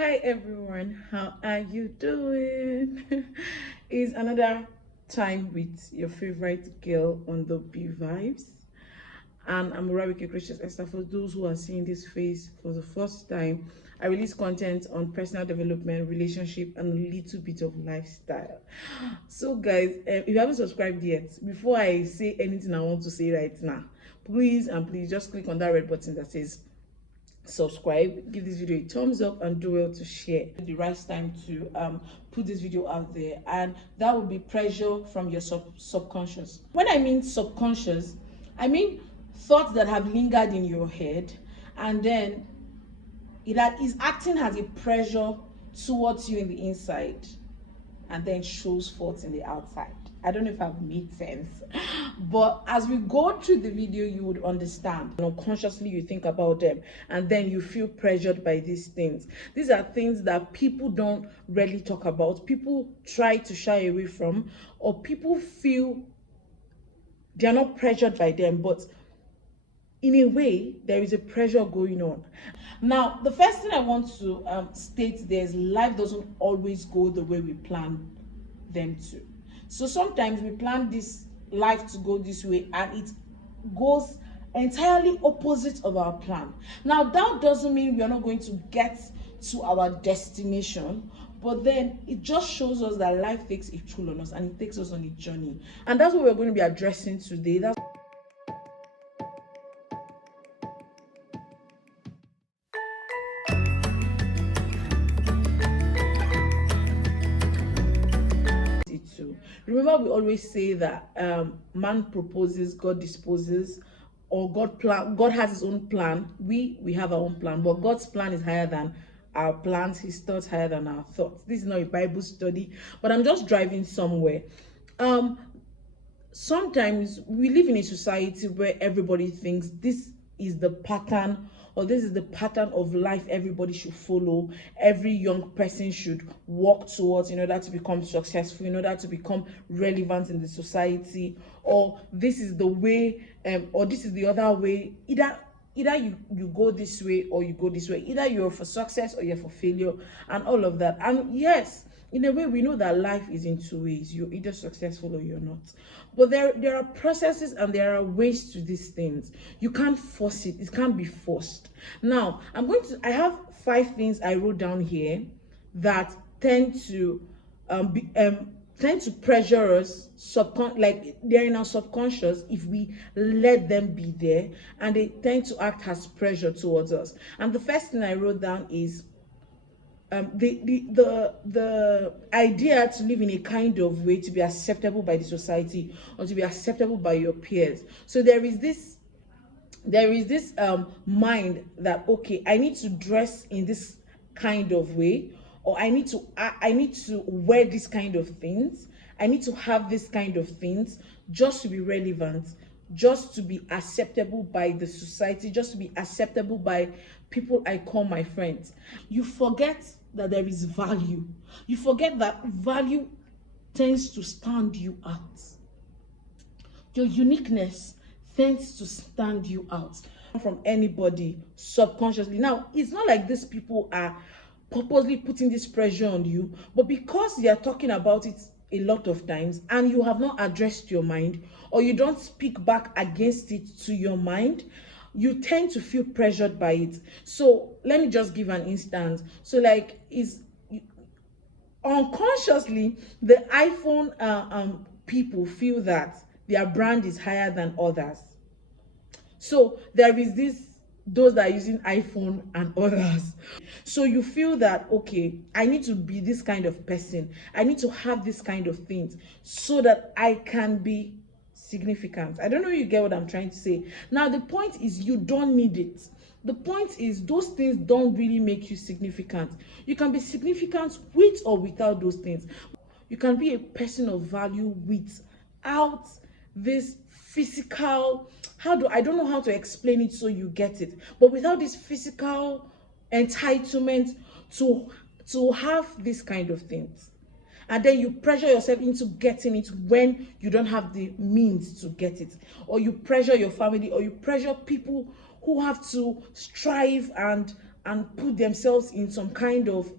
Hi everyone, how are you doing? It's another time with your favorite girl on the B Vibes, and I'm Gracious-Esther. For those who are seeing this face for the first time, I release content on personal development, relationship, and a little bit of lifestyle. So guys, if you haven't subscribed yet, before I say anything I want to say right now, please just click on that red button that says subscribe, give this video a thumbs up, and do well to share. The right time to put this video out there, and that would be pressure from your subconscious. When I mean subconscious, I mean thoughts that have lingered in your head, and then it is acting as a pressure towards you in the inside, and then shows forth in the outside. I don't know if I've made sense, but as we go through the video, you would understand. Unconsciously, you think about them, and then you feel pressured by these things. These are things that people don't really talk about. People try to shy away from, or people feel they are not pressured by them, but in a way, there is a pressure going on. Now, the first thing I want to state there is life doesn't always go the way we plan them to. So sometimes we plan this life to go this way, and it goes entirely opposite of our plan. Now, that doesn't mean we are not going to get to our destination, but then it just shows us that life takes a toll on us, and it takes us on a journey. And that's what we're going to be addressing today. Remember, we always say that man proposes, God disposes, or God has his own plan. We have our own plan, but God's plan is higher than our plans. His thoughts higher than our thoughts. This is not a Bible study, but I'm just driving somewhere. Sometimes we live in a society where everybody thinks this is the pattern, or this is the pattern of life everybody should follow, every young person should walk towards in order to become successful, in order to become relevant in the society, or this is the way, or this is the other way. Either you go this way or you go this way. Either you're for success or you're for failure, and all of that. And yes, in a way, we know that life is in two ways. You're either successful or you're not. But there are processes and there are ways to these things. You can't force it. It can't be forced. Now, I have 5 things I wrote down here that tend to pressure us, like they're in our subconscious if we let them be there, and they tend to act as pressure towards us. And the first thing I wrote down is the idea to live in a kind of way to be acceptable by the society or to be acceptable by your peers. So there is this mind that, okay, I need to dress in this kind of way, or I need to wear this kind of things, I need to have this kind of things just to be relevant, just to be acceptable by the society, just to be acceptable by people I call my friends. You forget that there is value. You forget that value tends to stand you out. Your uniqueness tends to stand you out from anybody subconsciously. Now, it's not like these people are purposely putting this pressure on you, but because they are talking about it a lot of times and you have not addressed your mind, or you don't speak back against it to your mind, you tend to feel pressured by it. So let me just give an instance. So like, unconsciously, the iPhone people feel that their brand is higher than others. So there is those that are using iPhone and others. So you feel that, okay, I need to be this kind of person, I need to have this kind of things so that I can be significant. I don't know if you get what I'm trying to say. Now, the point is, you don't need it. The point is, those things don't really make you significant. You can be significant with or without those things. You can be a person of value without this physical, I don't know how to explain it so you get it, but without this physical entitlement to have this kind of things. And then you pressure yourself into getting it when you don't have the means to get it, or you pressure your family, or you pressure people who have to strive and and put themselves in some kind of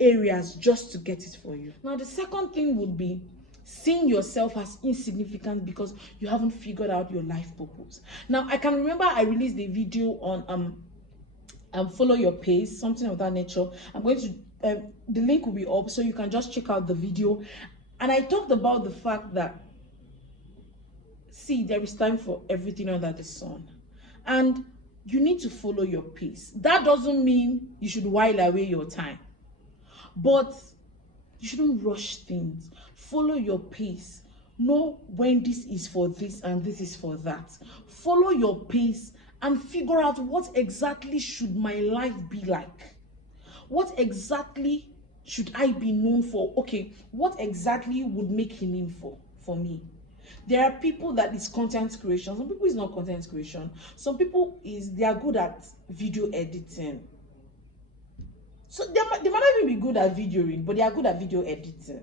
areas just to get it for you. Now, the second thing would be seeing yourself as insignificant because you haven't figured out your life purpose. Now, I can remember I released a video on follow your pace, something of that nature. I'm going to the link will be up so you can just check out the video. And I talked about the fact that, see, there is time for everything under the sun, and you need to follow your pace. That doesn't mean you should while away your time, but you shouldn't rush things. Follow your pace. Know when this is for this and this is for that. Follow your pace and figure out what exactly should my life be like. What exactly should I be known for? Okay, what exactly would make a name for me? There are people that is content creation. Some people is not content creation. Some people they are good at video editing. So they might not even be good at videoing, but they are good at video editing.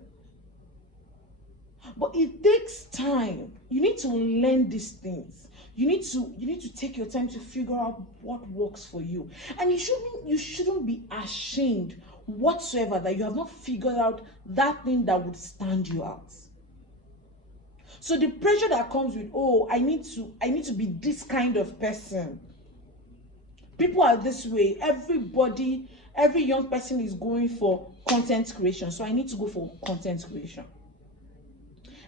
But it takes time. You need to learn these things. You need to take your time to figure out what works for you. And you shouldn't be ashamed whatsoever that you have not figured out that thing that would stand you out. So the pressure that comes with, oh, I need to be this kind of person. People are this way. Every young person is going for content creation, so I need to go for content creation.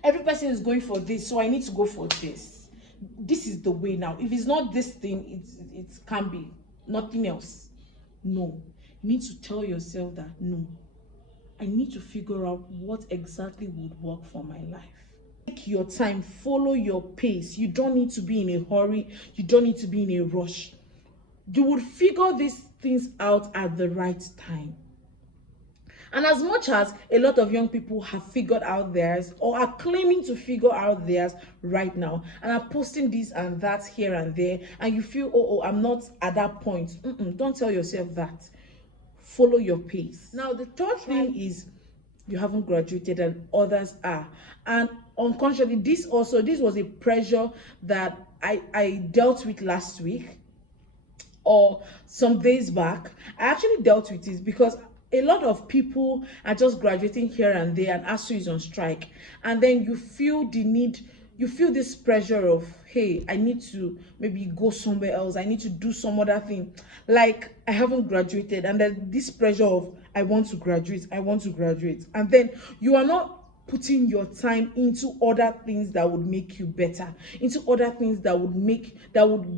Every person is going for this, so I need to go for this. This is the way now. If it's not this thing, it can be nothing else. No. You need to tell yourself that, no, I need to figure out what exactly would work for my life. Take your time, follow your pace. You don't need to be in a hurry. You don't need to be in a rush. You would figure these things out at the right time. And as much as a lot of young people have figured out theirs or are claiming to figure out theirs right now and are posting this and that here and there, and you feel, oh, I'm not at that point. Don't tell yourself that. Follow your pace. Now, the third thing is you haven't graduated and others are. And unconsciously, this was a pressure that I dealt with last week or some days back. I actually dealt with it because a lot of people are just graduating here and there, and ASU is on strike. And then you feel this pressure of, hey, I need to maybe go somewhere else. I need to do some other thing. Like, I haven't graduated. And then this pressure of, I want to graduate. And then you are not putting your time into other things that would make you better, into other things that would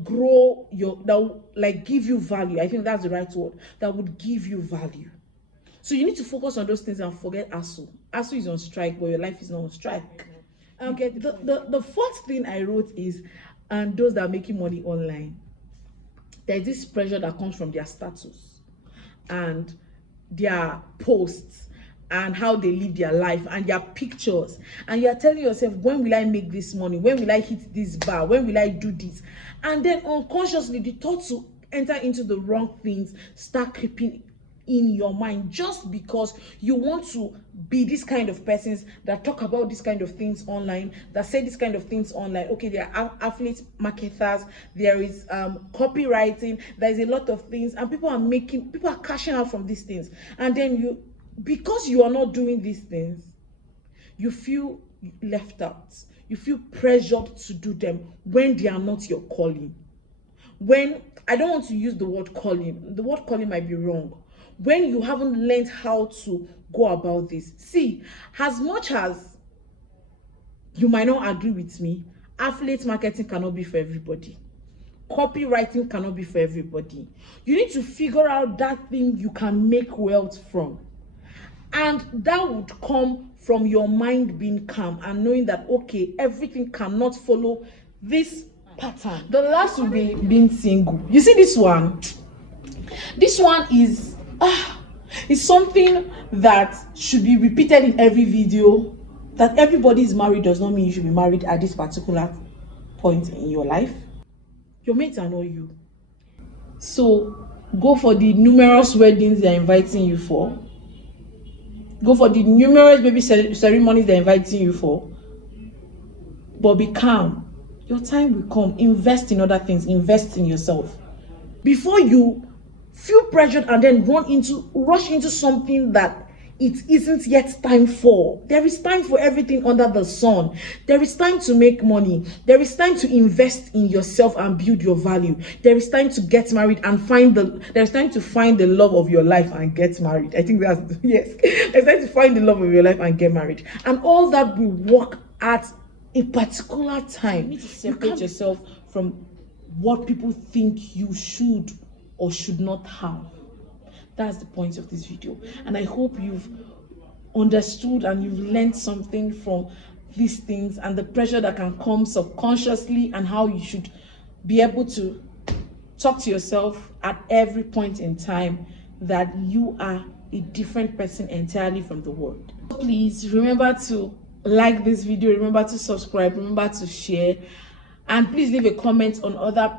grow that would like give you value. I think that's the right word, that would give you value. So you need to focus on those things and forget ASU. ASU is on strike, but your life is not on strike. Okay. The fourth thing I wrote is, and those that are making money online, there's this pressure that comes from their status and their posts and how they live their life and their pictures. And you're telling yourself, when will I make this money? When will I hit this bar? When will I do this? And then unconsciously, the thoughts to enter into the wrong things start creeping in your mind, just because you want to be this kind of persons that talk about this kind of things online, that say this kind of things online. Okay, there are affiliate marketers, there is copywriting, there's a lot of things, and people are cashing out from these things. And then because you are not doing these things, you feel left out. You feel pressured to do them when they are not your calling. When, I don't want to use the word calling. The word calling might be wrong. When you haven't learned how to go about this. See, as much as you might not agree with me, affiliate marketing cannot be for everybody. Copywriting cannot be for everybody. You need to figure out that thing you can make wealth from. And that would come from your mind being calm and knowing that, okay, everything cannot follow this pattern. The last will be being single. You see this one? This one is something that should be repeated in every video. That everybody is married does not mean you should be married at this particular point in your life. Your mates are not you. So go for the numerous weddings they're inviting you for. Go for the numerous baby ceremonies they're inviting you for. But be calm. Your time will come. Invest in other things. Invest in yourself. Before you feel pressured and then rush into something that it isn't yet time for. There is time for everything under the sun. There is time to make money. There is time to invest in yourself and build your value. There is time to get married and there's time to find the love of your life and get married. I think that's, yes. There's time to find the love of your life and get married. And all that will work at a particular time. You need to separate yourself from what people think you should or should not have. That's the point of this video, and I hope you've understood and you've learned something from these things and the pressure that can come subconsciously, and how you should be able to talk to yourself at every point in time that you are a different person entirely from the world. Please remember to like this video, remember to subscribe, remember to share, and please leave a comment on other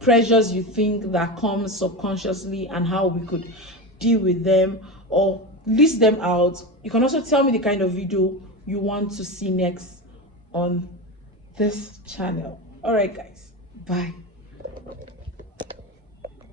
pressures you think that come subconsciously and how we could deal with them, or list them out. You can also tell me the kind of video you want to see next on this channel. All right, guys, bye.